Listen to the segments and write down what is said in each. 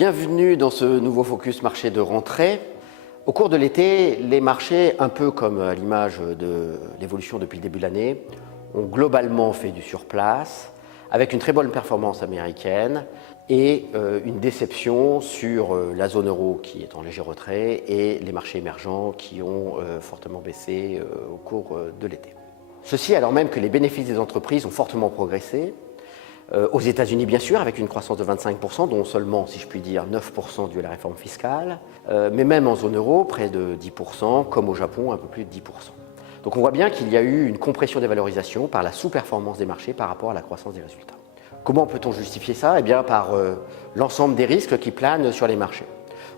Bienvenue dans ce nouveau Focus Marché de rentrée. Au cours de l'été, les marchés, un peu comme à l'image de l'évolution depuis le début de l'année, ont globalement fait du surplace, avec une très bonne performance américaine et une déception sur la zone euro qui est en léger retrait et les marchés émergents qui ont fortement baissé au cours de l'été. Ceci alors même que les bénéfices des entreprises ont fortement progressé, aux États-Unis bien sûr, avec une croissance de 25%, dont seulement, si je puis dire, 9% dû à la réforme fiscale, mais même en zone euro, près de 10%, comme au Japon, un peu plus de 10%. Donc on voit bien qu'il y a eu une compression des valorisations par la sous-performance des marchés par rapport à la croissance des résultats. Comment peut-on justifier ça? Eh bien par l'ensemble des risques qui planent sur les marchés.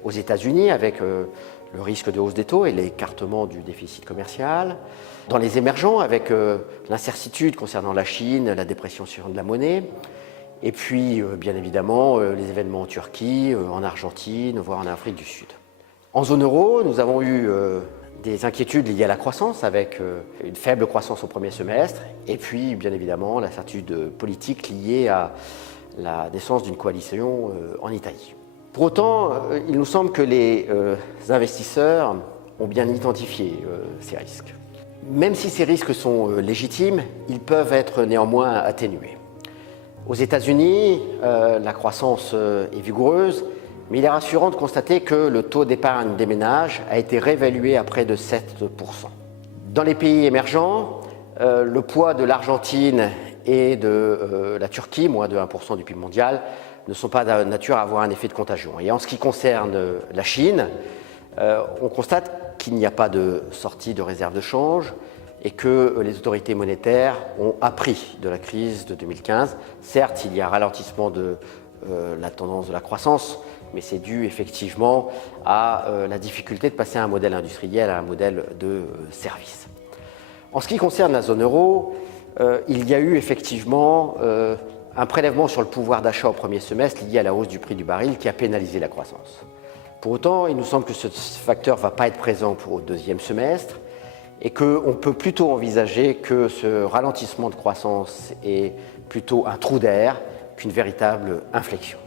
Aux États-Unis, avec le risque de hausse des taux et l'écartement du déficit commercial. Dans les émergents, avec l'incertitude concernant la Chine, la dépréciation de la monnaie. Et puis, bien évidemment, les événements en Turquie, en Argentine, voire en Afrique du Sud. En zone euro, nous avons eu des inquiétudes liées à la croissance, avec une faible croissance au premier semestre, et puis, bien évidemment, l'incertitude politique liée à la naissance d'une coalition en Italie. Pour autant, il nous semble que les investisseurs ont bien identifié ces risques. Même si ces risques sont légitimes, ils peuvent être néanmoins atténués. Aux États-Unis, la croissance est vigoureuse, mais il est rassurant de constater que le taux d'épargne des ménages a été réévalué à près de 7%. Dans les pays émergents, le poids de l'Argentine et de la Turquie, moins de 1% du PIB mondial, ne sont pas de nature à avoir un effet de contagion. Et en ce qui concerne la Chine, on constate qu'il n'y a pas de sortie de réserve de change et que les autorités monétaires ont appris de la crise de 2015. Certes, il y a un ralentissement de la tendance de la croissance, mais c'est dû effectivement à la difficulté de passer à un modèle industriel à un modèle de service. En ce qui concerne la zone euro, il y a eu effectivement un prélèvement sur le pouvoir d'achat au premier semestre lié à la hausse du prix du baril qui a pénalisé la croissance. Pour autant, il nous semble que ce facteur ne va pas être présent pour le deuxième semestre et qu'on peut plutôt envisager que ce ralentissement de croissance est plutôt un trou d'air qu'une véritable inflexion.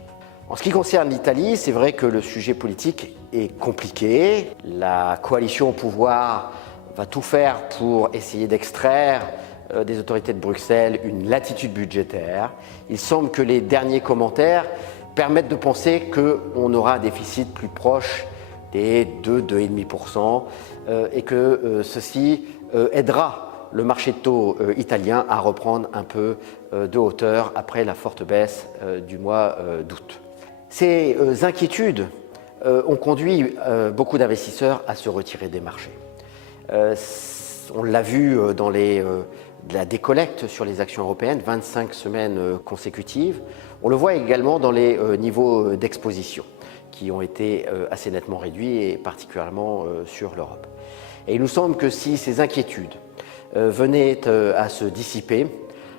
En ce qui concerne l'Italie, c'est vrai que le sujet politique est compliqué. La coalition au pouvoir va tout faire pour essayer d'extraire des autorités de Bruxelles une latitude budgétaire. Il semble que les derniers commentaires permettent de penser qu'on aura un déficit plus proche des 2-2,5% et que ceci aidera le marché de taux italien à reprendre un peu de hauteur après la forte baisse du mois d'août. Ces inquiétudes ont conduit beaucoup d'investisseurs à se retirer des marchés. On l'a vu dans la décollecte sur les actions européennes, 25 semaines consécutives. On le voit également dans les niveaux d'exposition qui ont été assez nettement réduits et particulièrement sur l'Europe. Et il nous semble que si ces inquiétudes venaient à se dissiper,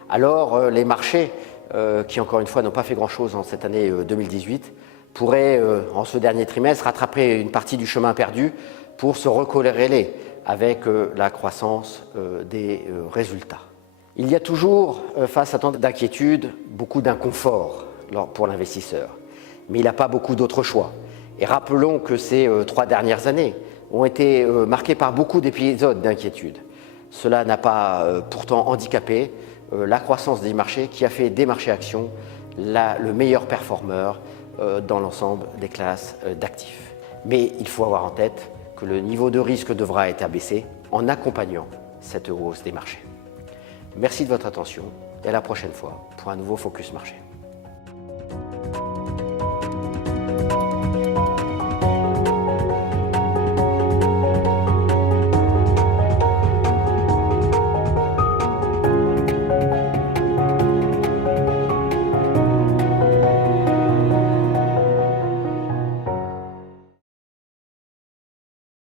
alors les marchés, qui encore une fois n'ont pas fait grand-chose en cette année 2018, pourraient en ce dernier trimestre rattraper une partie du chemin perdu pour se recorréler avec la croissance des résultats. Il y a toujours, face à tant d'inquiétudes, beaucoup d'inconfort pour l'investisseur, mais il n'a pas beaucoup d'autres choix. Et rappelons que ces 3 dernières années ont été marquées par beaucoup d'épisodes d'inquiétude. Cela n'a pas pourtant handicapé la croissance des marchés qui a fait des marchés actions le meilleur performeur dans l'ensemble des classes d'actifs. Mais il faut avoir en tête que le niveau de risque devra être abaissé en accompagnant cette hausse des marchés. Merci de votre attention et à la prochaine fois pour un nouveau Focus Marché.